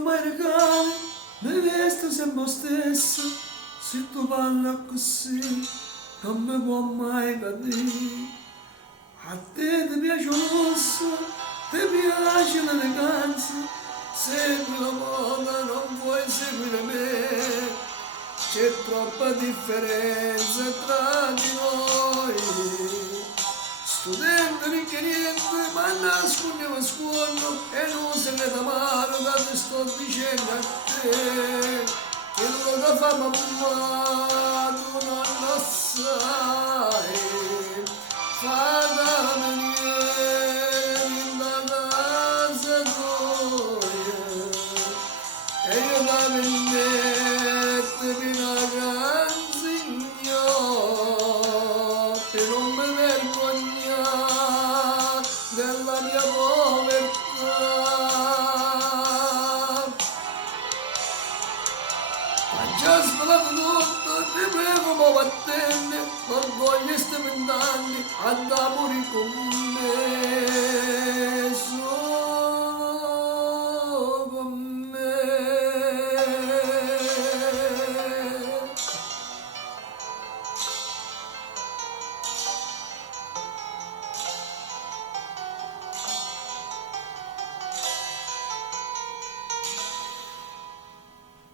mai regali, mi vesto sempre lo stesso, se tu parli così, non mi può mai capire. A te ti piace un rosso, ti piace l'eleganza, segui la moda, non vuoi seguire me. C'è troppa differenza tra di noi. Studenti che niente, ma nascondiamo a scuola e non se ne amaro che ti sto dicendo a te. Che lo che fa mamma tu non lo sai. Fa da venire in casa tua e io la vendette fino a canzigno e non mi vergogna della mia povertà. Ha già svelato tutto, ti prego ma vattene, non voglio sti 20 anni ad amore con me, solo con me.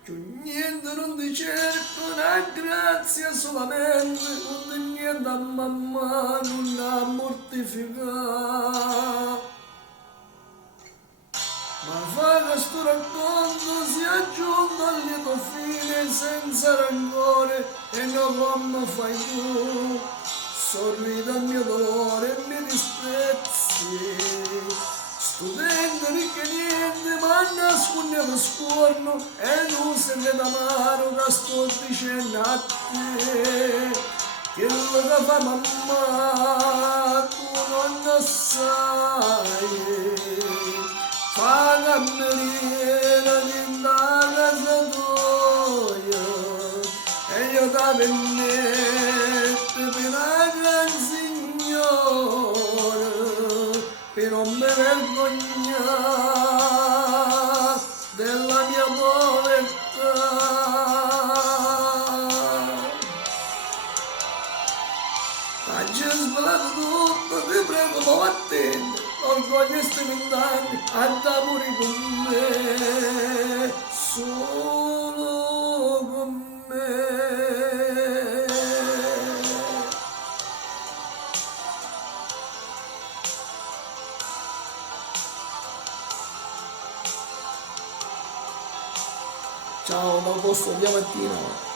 Più niente non ti cerco, una grazia solamente, non ti niente a mamma, non la mortificare. Ma fa che sto racconto sia giunto al lieto fine senza rancore e non come fai tu. Sorridi al mio dolore e mi disprezzi. Studenti che niente, ma nascondiamo scorno e non se ne amaro che sto dicendo a te. Che lo che fa mamma tu non lo sai. Fa cameriera in casa tua e io da vendette per la gran signora per non mi vergognare della mia povertà. Ha già svelato tutto, ti prego ma vattene, orgoglio sti 20 anni ad amore con me, solo con me. Ciao, da posto, via mattina.